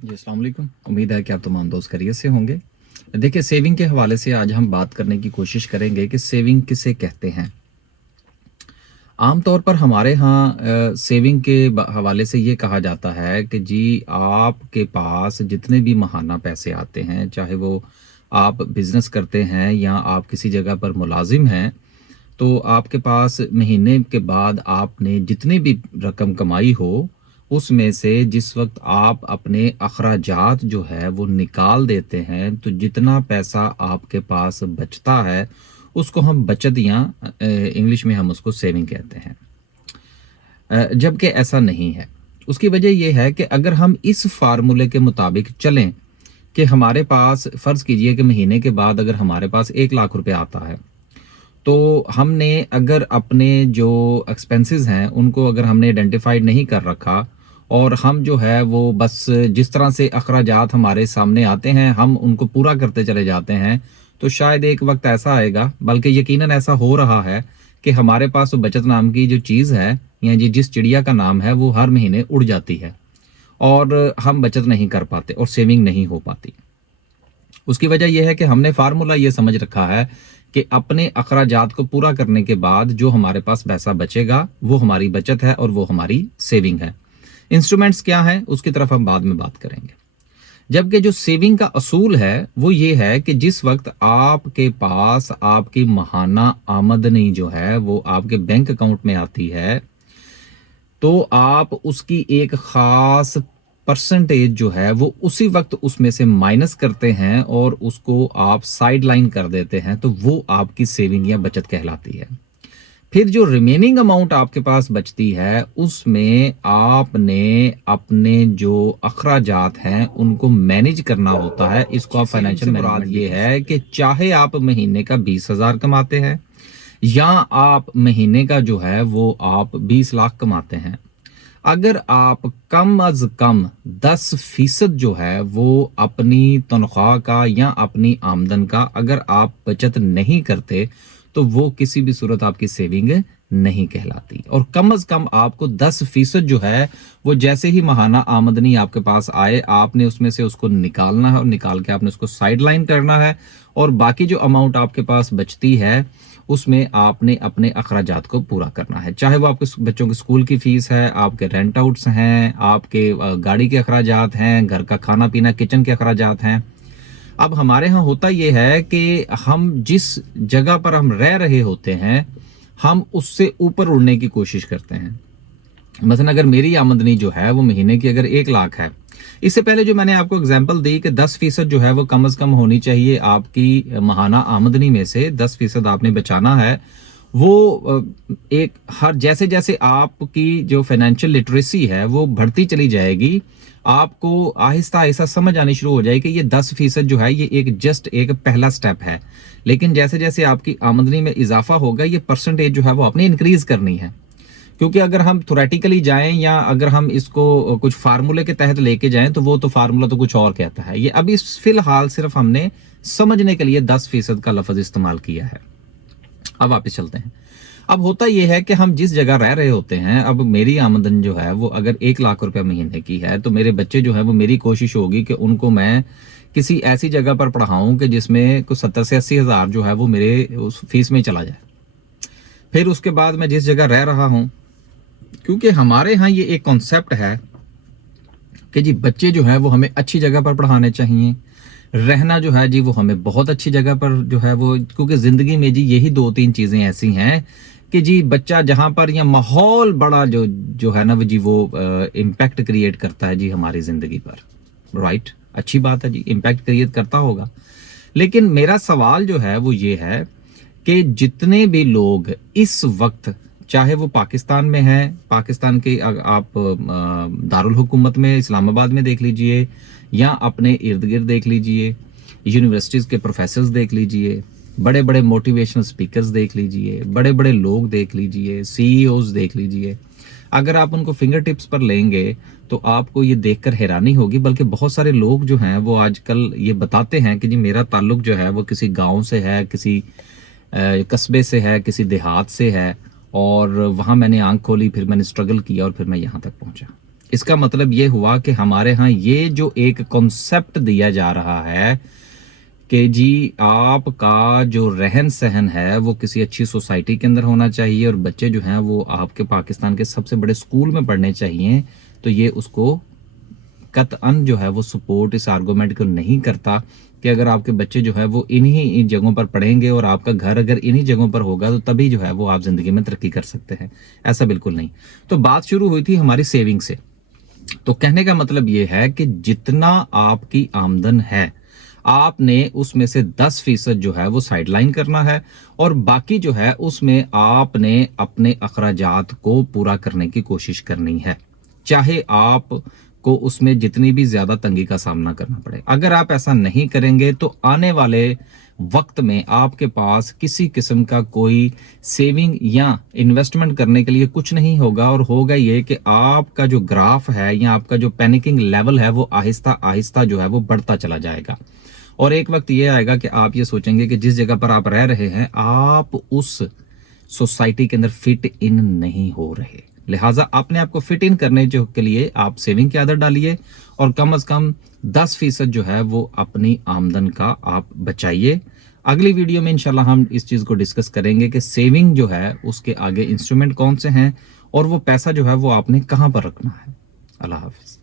जी अस्सलाम वालेकुम। उम्मीद है कि आप तमाम दोस्त खैरियत से होंगे। देखिए, सेविंग के हवाले से आज हम बात करने की कोशिश करेंगे कि सेविंग किसे कहते हैं। आम तौर पर हमारे यहाँ सेविंग के हवाले से ये कहा जाता है कि जी आपके पास जितने भी महाना पैसे आते हैं, चाहे वो आप बिज़नेस करते हैं या आप किसी जगह पर मुलाजिम हैं, तो आपके पास महीने के बाद आपने जितनी भी रकम कमाई हो, उसमें से जिस वक़्त आप अपने अखराजात जो है वो निकाल देते हैं, तो जितना पैसा आपके पास बचता है, उसको हम बचत या इंग्लिश में हम उसको सेविंग कहते हैं। जबकि ऐसा नहीं है। उसकी वजह ये है कि अगर हम इस फ़ार्मूले के मुताबिक चलें कि हमारे पास फ़र्ज़ कीजिए कि महीने के बाद अगर हमारे पास 1 लाख रुपए आता है, तो हमने अगर अपने जो एक्सपेंसेस हैं उनको अगर हमने आइडेंटिफाइड नहीं कर रखा और हम जो है वो बस जिस तरह से अखराजात हमारे सामने आते हैं हम उनको पूरा करते चले जाते हैं, तो शायद एक वक्त ऐसा आएगा, बल्कि यकीनन ऐसा हो रहा है कि हमारे पास वो बचत नाम की जो चीज़ है या जिस चिड़िया का नाम है वो हर महीने उड़ जाती है और हम बचत नहीं कर पाते और सेविंग नहीं हो पाती। उसकी वजह यह है कि हमने फार्मूला ये समझ रखा है कि अपने अखराजात को पूरा करने के बाद जो हमारे पास पैसा बचेगा वो हमारी बचत है और वो हमारी सेविंग है। इंस्ट्रूमेंट्स क्या है उसकी तरफ हम बाद में बात करेंगे। जबकि जो सेविंग का असूल है वो ये है कि जिस वक्त आपके पास आपकी माहाना आमदनी जो है वो आपके बैंक अकाउंट में आती है, तो आप उसकी एक खास परसेंटेज जो है वो उसी वक्त उसमें से माइनस करते हैं और उसको आप साइड लाइन कर देते हैं, तो वो आपकी सेविंग या बचत कहलाती है। फिर जो रिमेनिंग अमाउंट आपके पास बचती है उसमें आपने अपने जो अखराजात हैं उनको मैनेज करना होता है। इसको आप फाइनेंशियल मैनेजमेंट ये है कि चाहे आप महीने का 20,000 कमाते हैं या आप महीने का जो है वो आप 20 लाख कमाते हैं, अगर आप कम अज कम 10% जो है वो अपनी तनख्वाह का या अपनी आमदन का अगर आप बचत नहीं करते, तो वो किसी भी सूरत आपकी सेविंग नहीं कहलाती। और कम अज कम आपको 10% जो है वो जैसे ही माहाना आमदनी आपके पास आए आपने उसमें से उसको निकालना है और निकाल के आपने उसको साइड लाइन करना है, और बाकी जो अमाउंट आपके पास बचती है उसमें आपने अपने अखराजात को पूरा करना है। चाहे वो आपके बच्चों की स्कूल की फीस है, आपके रेंट आउट्स हैं, आपके गाड़ी के अखराजात हैं, घर का खाना पीना किचन के अखराजात हैं। अब हमारे यहाँ होता यह है कि हम जिस जगह पर हम रह रहे होते हैं हम उससे ऊपर उड़ने की कोशिश करते हैं। मसलन अगर मेरी आमदनी जो है वो महीने की अगर 1 लाख है, इससे पहले जो मैंने आपको एग्जांपल दी कि 10% जो है वो कम से कम होनी चाहिए आपकी माहाना आमदनी में से 10% आपने बचाना है। वो एक हर जैसे जैसे आपकी जो फाइनेंशियल लिटरेसी है वो बढ़ती चली जाएगी, आपको आहिस्ता आहिस्ता समझ आनी शुरू हो जाएगी कि ये 10% जो है ये एक जस्ट एक पहला स्टेप है, लेकिन जैसे जैसे आपकी आमदनी में इजाफा होगा ये परसेंटेज जो है वो आपने इंक्रीज करनी है। क्योंकि अगर हम थोरेटिकली जाएं या अगर हम इसको कुछ फार्मूले के तहत लेके जाएं तो वो तो फार्मूला तो कुछ और कहता है। ये अभी फिलहाल सिर्फ हमने समझने के लिए 10% का लफ्ज इस्तेमाल किया है। अब वापस चलते हैं। अब होता यह है कि हम जिस जगह रह रहे होते हैं, अब मेरी आमदन जो है वो अगर 1 लाख रुपए महीने की है, तो मेरे बच्चे जो है वो मेरी कोशिश होगी कि उनको मैं किसी ऐसी जगह पर पढ़ाऊं कि जिसमें कुछ 70 से 80 हजार जो है वो मेरे उस फीस में चला जाए। फिर उसके बाद मैं जिस जगह रह रहा हूं, क्योंकि हमारे यहाँ ये एक कॉन्सेप्ट है कि जी बच्चे जो है वो हमें अच्छी जगह पर पढ़ाने चाहिए, रहना जो है जी वो हमें बहुत अच्छी जगह पर जो है वो, क्योंकि जिंदगी में जी यही 2-3 चीजें ऐसी हैं कि जी बच्चा जहां पर या माहौल बड़ा जो है ना वो जी वो इम्पैक्ट क्रिएट करता है जी हमारी जिंदगी पर। राइट, अच्छी बात है जी, इम्पैक्ट क्रिएट करता होगा। लेकिन मेरा सवाल जो है वो ये है कि जितने भी लोग इस वक्त, चाहे वो पाकिस्तान में है, पाकिस्तान के आप दारुल हुकूमत में इस्लामाबाद में देख लीजिए या अपने इर्द गिर्द देख लीजिए, यूनिवर्सिटीज़ के प्रोफेसर्स देख लीजिए, बड़े बड़े मोटिवेशनल स्पीकर्स देख लीजिए, बड़े बड़े लोग देख लीजिए, सीईओज देख लीजिए, अगर आप उनको फिंगर टिप्स पर लेंगे तो आपको ये देखकर हैरानी होगी। बल्कि बहुत सारे लोग जो हैं वो आजकल ये बताते हैं कि जी मेरा ताल्लुक जो है वो किसी गांव से है, किसी कस्बे से है, किसी देहात से है, और वहाँ मैंने आंख खोली, फिर मैंने स्ट्रगल किया और फिर मैं यहाँ तक पहुँचा। इसका मतलब ये हुआ कि हमारे यहाँ ये जो एक कॉन्सेप्ट दिया जा रहा है कि जी आपका जो रहन सहन है वो किसी अच्छी सोसाइटी के अंदर होना चाहिए और बच्चे जो हैं वो आपके पाकिस्तान के सबसे बड़े स्कूल में पढ़ने चाहिए, तो ये उसको कतअन जो है वो सपोर्ट इस आर्गूमेंट को नहीं करता कि अगर आपके बच्चे जो है वो इन्हीं जगहों पर पढ़ेंगे और आपका घर अगर इन्हीं जगहों पर होगा तो तभी जो है वो आप जिंदगी में तरक्की कर सकते हैं। ऐसा बिल्कुल नहीं। तो बात शुरू हुई थी हमारी सेविंग से। तो कहने का मतलब ये है कि जितना आपकी आमदन है आपने उसमें से 10% जो है वो साइडलाइन करना है और बाकी जो है उसमें आपने अपने अखराजात को पूरा करने की कोशिश करनी है, चाहे आप को उसमें जितनी भी ज्यादा तंगी का सामना करना पड़े। अगर आप ऐसा नहीं करेंगे तो आने वाले वक्त में आपके पास किसी किस्म का कोई सेविंग या इन्वेस्टमेंट करने के लिए कुछ नहीं होगा और होगा ये कि आपका जो ग्राफ है या आपका जो पैनिकिंग लेवल है वो आहिस्ता आहिस्ता जो है वो बढ़ता चला जाएगा और एक वक्त ये आएगा कि आप ये सोचेंगे कि जिस जगह पर आप रह रहे हैं आप उस सोसाइटी के अंदर फिट इन नहीं हो रहे। लिहाजा अपने आप को फिट इन करने जो के लिए आप सेविंग की आदत डालिए और कम से कम 10% जो है वो अपनी आमदन का आप बचाइए। अगली वीडियो में इंशाल्लाह हम इस चीज को डिस्कस करेंगे कि सेविंग जो है उसके आगे इंस्ट्रूमेंट कौन से हैं और वो पैसा जो है वो आपने कहां पर रखना है। अल्लाह हाफिज।